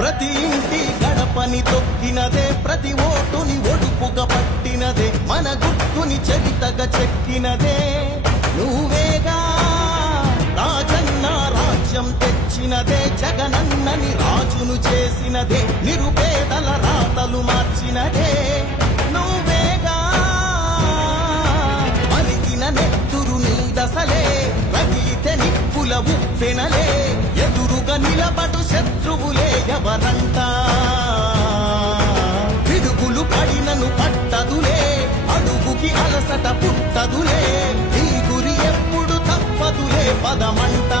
ప్రతి ఇంటి గడపని తొక్కినదే ప్రతి ఓటుని ఒడుపుగా పట్టినదే మన గుర్తుని చరితగా చెక్కినదే నువ్వేగా రాజన్న రాజ్యం తెచ్చినదే జగనన్నని రాజును చేసినదే నిరుపేదల రాతలు మార్చినదే నువ్వేగా పలికిన నెత్తురు నీ దశలే పగిలితే నిప్పుల ఉప్పెనలే నిలబడు శత్రువులే ఎవరంట విడుగులు పడినను పట్టదులే అడుగుకి అలసట పుట్టదులే ఈ గురి ఎప్పుడు తప్పదులే పదమంటా